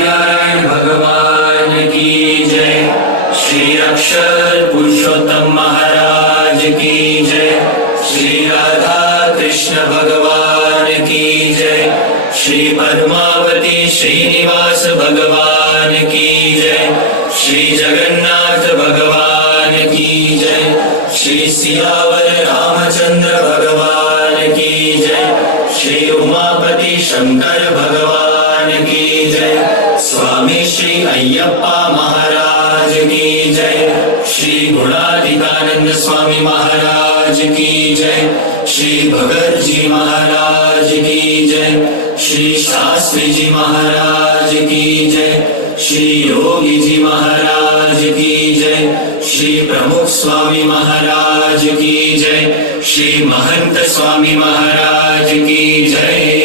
नारायण भगवान की जय। श्री अक्षर पुरुषोत्तम महाराज की जय। श्री राधा कृष्ण भगवान की जय। श्री पद्मावती श्रीनिवास भगवान की जय। श्री जगन्नाथ भगवान की जय। श्री सियावर रामचंद्र भगवान की जय। श्री उमापति शंकर भगवान की जय। स्वामी श्री अय्यप्पा महाराज की जय। श्री गुणाधिकानंद स्वामी महाराज की जय। श्री भगत जी महाराज की जय। श्री शास्त्री जी महाराज की जय। श्री योगी जी महाराज की जय। श्री प्रमुख स्वामी महाराज की जय। श्री महंत स्वामी महाराज की जय।